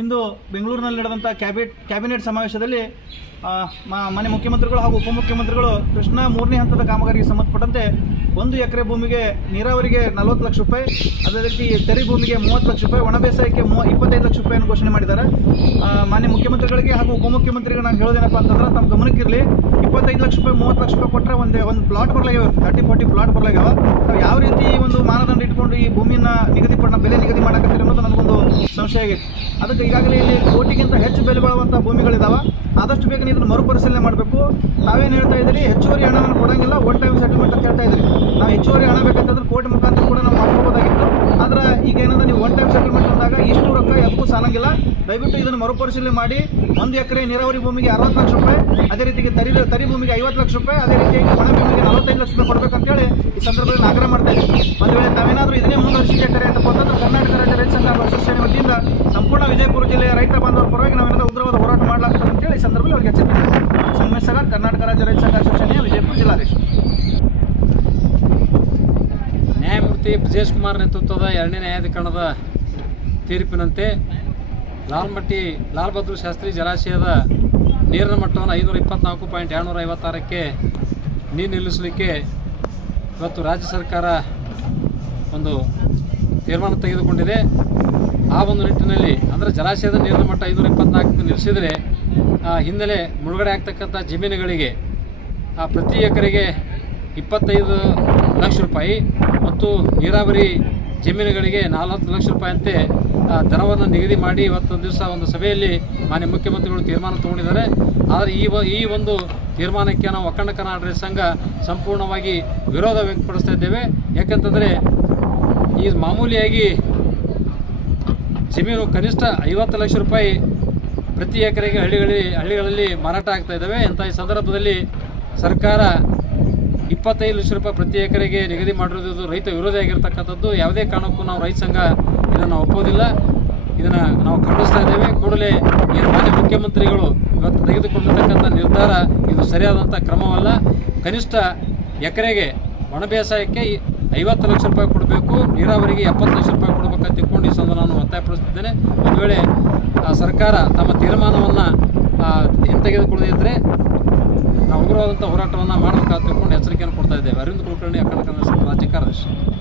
ಇಂದು ಬೆಂಗಳೂರಿನಲ್ಲಿ ನಡೆದಂಥ cabinet cabinet ಸಮಾವೇಶದಲ್ಲಿ ಮನೆ ಮುಖ್ಯಮಂತ್ರಿಗಳು ಹಾಗೂ ಉಪಮುಖ್ಯಮಂತ್ರಿಗಳು ಕೃಷ್ಣಾ ಮೂರನೇ ಹಂತದ ಕಾಮಗಾರಿಗೆ ಸಂಬಂಧಪಟ್ಟಂತೆ ಒಂದು ಎಕರೆ ಭೂಮಿಗೆ ನೀರಾವರಿಗೆ ನಲವತ್ತು ಲಕ್ಷ ರೂಪಾಯಿ, ಅದೇ ರೀತಿ ತೆರಿ ಭೂಮಿಗೆ ಮೂವತ್ತು ಲಕ್ಷ ರೂಪಾಯಿ, ಒಣ ಬೇಸಾಯಕ್ಕೆ ಮೂವ ಇಪ್ಪತ್ತೈದು ಲಕ್ಷ ರೂಪಾಯಿಯನ್ನು ಘೋಷಣೆ ಮಾಡಿದ್ದಾರೆ. ಮಾನ್ಯ ಮುಖ್ಯಮಂತ್ರಿಗಳಿಗೆ ಹಾಗೂ ಉಪಮುಖ್ಯಮಂತ್ರಿಗೆ ನಾನು ಹೇಳೋದೇನಪ್ಪ ಅಂತಂದ್ರೆ, ತಮ್ಮ ಗಮನಕ್ಕಿರಲಿ, ಇಪ್ಪತ್ತೈದು ಲಕ್ಷ ರೂಪಾಯಿ, ಮೂವತ್ತು ಲಕ್ಷ ರೂಪಾಯಿ ಕೊಟ್ಟರೆ ಒಂದು ಒಂದು ಪ್ಲಾಟ್ ಬರಲಾಗ್ಯಾವ ತರ್ಟಿ ಫಾರ್ಟಿ ಪ್ಲಾಟ್ ಬರಲಾಗ್ಯಾವ. ಯಾವ ರೀತಿ ಈ ಒಂದು ಮಾನದಂಡ ಇಟ್ಕೊಂಡು ಈ ಭೂಮಿನ ನಿಗದಿ ಪಡ ಬೆಲೆ ಆಗೈತೆ ಅದಕ್ಕೆ ಈಗಾಗಲೇ ಇಲ್ಲಿ ಕೋಟಿಗಿಂತ ಹೆಚ್ಚು ಬೆಲೆ ಬಾಳುವಂಥ ಭೂಮಿಗಳಿದಾವೆ. ಆದಷ್ಟು ಬೇಗ ಇದನ್ನು ಮರುಪರಿಶೀಲನೆ ಮಾಡಬೇಕು. ತಾವೇನು ಹೇಳ್ತಾ ಇದ್ದೀರಿ, ಹೆಚ್ಚುವರಿ ಹಣವನ್ನು ಕೊಡೋಂಗಿಲ್ಲ ಒನ್ ಟೈಮ್ ಸೆಟಲ್ಮೆಂಟ್ ಅಂತ ಹೇಳ್ತಾ ಇದ್ದೀರಿ. ನಾವು ಹೆಚ್ಚುವರಿ ಹಣ ಬೇಕಂತಂದ್ರೆ ಕೋರ್ಟ್ ಮುಖಾಂತರ ಕೂಡ ನಾವು ಮಾಡ್ಕೋಬೋದಾಗಿತ್ತು ಆದ್ರೆ ಈಗ ಏನಂದ್ರೆ ನೀವು ಒನ್ ಟೈಮ್ ಸೆಟಲ್ಮೆಂಟ್ ಅಂದಾಗ ಇಷ್ಟು ರೊಕ್ಕ ಯಾವುದಕ್ಕೂ ಸಾಲಂಗಿಲ್ಲ. ದಯವಿಟ್ಟು ಇದನ್ನು ಮರುಪರಿಶೀಲನೆ ಮಾಡಿ. ಒಂದು ಎಕರೆ ನೀರಾವರಿ ಭೂಮಿಗೆ ಅರವತ್ತು ಲಕ್ಷ ರೂಪಾಯಿ, ಅದೇ ರೀತಿಗೆ ತರಿ ತರಿ ಭೂಮಿಗೆ ಐವತ್ತು ಲಕ್ಷ ರೂಪಾಯಿ, ಅದೇ ರೀತಿಯಾಗಿ ಒಣ ಭೂಮಿಗೆ ನಲವತ್ತೈದು ಲಕ್ಷ ರೂಪಾಯಿ ಕೊಡಬೇಕಂತೇಳಿ ಈ ಸಂದರ್ಭದಲ್ಲಿ ಆಗ್ರಹ ಮಾಡ್ತಾ ಇದ್ದೀವಿ. ಒಂದು ವೇಳೆ ತಾವೇನಾದರೂ ಇದನ್ನೇ ಮುಂದುವರಿಸಿದ್ದಾರೆ ಅಂತ ಬಂದಂತ ಕರ್ನಾಟಕ ರಾಜ್ಯ ರೈತ ಸಂಘ ಅಸೋಸಿಯೇಷನ್ ವತಿಯಿಂದ ಸಂಪೂರ್ಣ ವಿಜಯಪುರ ಜಿಲ್ಲೆಯ ರೈತ ಬಾಂಧವರ ಪರವಾಗಿ ನಾವೇನಾದ್ರೂ ಉಗ್ರವಾದ ಹೋರಾಟ ಮಾಡಲಾಗ್ತದೆ ಅಂತೇಳಿ ಈ ಸಂದರ್ಭದಲ್ಲಿ ಅವರಿಗೆ ಎಚ್ಚರಿಕೆ ಸಗಾರ್ ಕರ್ನಾಟಕ ರಾಜ್ಯ ರೈತ ಸಂಘ ಅಸೋಸಿಯೇಷನ್ ವಿಜಯಪುರ ನ್ಯಾಯಮೂರ್ತಿ ಬ್ರಿಜೇಶ್ ಕುಮಾರ್ ನೇತೃತ್ವದ ಎರಡನೇ ನ್ಯಾಯಾಧಿಕರಣದ ತೀರ್ಪಿನಂತೆ ಲಾಲ್ಮಟ್ಟಿ ಲಾಲ್ ಬಹದ್ದೂರ್ ಶಾಸ್ತ್ರಿ ಜಲಾಶಯದ ನೀರಿನ ಮಟ್ಟವನ್ನು ಐನೂರ ಇಪ್ಪತ್ನಾಲ್ಕು ಪಾಯಿಂಟ್ ಏಳ್ನೂರ ಐವತ್ತಾರಕ್ಕೆ ನೀರು ನಿಲ್ಲಿಸಲಿಕ್ಕೆ ಇವತ್ತು ರಾಜ್ಯ ಸರ್ಕಾರ ಒಂದು ತೀರ್ಮಾನ ತೆಗೆದುಕೊಂಡಿದೆ. ಆ ಒಂದು ನಿಟ್ಟಿನಲ್ಲಿ ಅಂದರೆ ಜಲಾಶಯದ ನೀರಿನ ಮಟ್ಟ ಐನೂರ ಇಪ್ಪತ್ನಾಲ್ಕಕ್ಕೆ ನಿಲ್ಲಿಸಿದರೆ, ಆ ಹಿನ್ನೆಲೆ ಮುಳುಗಡೆ ಆಗ್ತಕ್ಕಂಥ ಜಮೀನುಗಳಿಗೆ, ಆ ಪ್ರತಿ ಎಕರೆಗೆ ಇಪ್ಪತ್ತೈದು ಲಕ್ಷ ರೂಪಾಯಿ ಮತ್ತು ನೀರಾವರಿ ಜಮೀನುಗಳಿಗೆ ನಲವತ್ತು ಲಕ್ಷ ರೂಪಾಯಿಯಂತೆ ದರವನ್ನು ನಿಗದಿ ಮಾಡಿ ಇವತ್ತೊಂದು ದಿವಸ ಒಂದು ಸಭೆಯಲ್ಲಿ ಮಾನ್ಯ ಮುಖ್ಯಮಂತ್ರಿಗಳು ತೀರ್ಮಾನ ತಗೊಂಡಿದ್ದಾರೆ. ಆದರೆ ಈ ಈ ಒಂದು ತೀರ್ಮಾನಕ್ಕೆ ನಾವು ಒಕ್ಕಂಡ ಕರ್ನಾಟಕ ಸಂಘ ಸಂಪೂರ್ಣವಾಗಿ ವಿರೋಧ ವ್ಯಕ್ತಪಡಿಸ್ತಾ ಇದ್ದೇವೆ. ಯಾಕಂತಂದರೆ ಈ ಮಾಮೂಲಿಯಾಗಿ ಜಮೀನು ಕನಿಷ್ಠ ಐವತ್ತು ಲಕ್ಷ ರೂಪಾಯಿ ಪ್ರತಿ ಎಕರೆಗೆ ಹಳ್ಳಿಗಳಲ್ಲಿ ಹಳ್ಳಿಗಳಲ್ಲಿ ಮಾರಾಟ ಆಗ್ತಾ ಇದ್ದಾವೆ. ಇಂಥ ಈ ಸಂದರ್ಭದಲ್ಲಿ ಸರ್ಕಾರ ಇಪ್ಪತ್ತೈದು ಲಕ್ಷ ರೂಪಾಯಿ ಪ್ರತಿ ಎಕರೆಗೆ ನಿಗದಿ ಮಾಡಿರೋದು ರೈತ ವಿರೋಧಿ ಆಗಿರ್ತಕ್ಕಂಥದ್ದು, ಯಾವುದೇ ಕಾರಣಕ್ಕೂ ನಾವು ರೈತ ಸಂಘ ಇದನ್ನು ಒಪ್ಪೋದಿಲ್ಲ. ಇದನ್ನು ನಾವು ಖಂಡಿಸ್ತಾ ಇದ್ದೇವೆ. ಕೂಡಲೇ ಏನು ಮಾನ್ಯ ಮುಖ್ಯಮಂತ್ರಿಗಳು ಇವತ್ತು ತೆಗೆದುಕೊಂಡಿರ್ತಕ್ಕಂಥ ನಿರ್ಧಾರ ಇದು ಸರಿಯಾದಂಥ ಕ್ರಮವಲ್ಲ. ಕನಿಷ್ಠ ಎಕರೆಗೆ ಒಣ ಬೇಸಾಯಕ್ಕೆ ಐವತ್ತು ಲಕ್ಷ ರೂಪಾಯಿ ಕೊಡಬೇಕು, ನೀರಾವರಿಗೆ ಎಪ್ಪತ್ತು ಲಕ್ಷ ರೂಪಾಯಿ ಕೊಡಬೇಕಂತ ತಿಳ್ಕೊಂಡು ಈ ಸಂದರ್ಭ ನಾನು ಒತ್ತಾಯಪಡಿಸ್ತಿದ್ದೇನೆ. ಒಂದು ವೇಳೆ ಸರ್ಕಾರ ತಮ್ಮ ತೀರ್ಮಾನವನ್ನು ಹಿಂತೆಗೆದುಕೊಳ್ಳದೇ ಇದ್ದರೆ ನಾವು ಉಗ್ರವಾದಂಥ ಹೋರಾಟವನ್ನು ಮಾಡಬೇಕಾದ ತಿಳ್ಕೊಂಡು ಎಚ್ಚರಿಕೆಯನ್ನು ಕೊಡ್ತಾ ಇದ್ದೇವೆ. ಅರವಿಂದ್ ಕುಲಕರ್ಣಿ ಅಖಂಡ ಕನ್ನಡ ರಾಜ್ಯ ಕಾರ್ಯದರ್ಶಿ.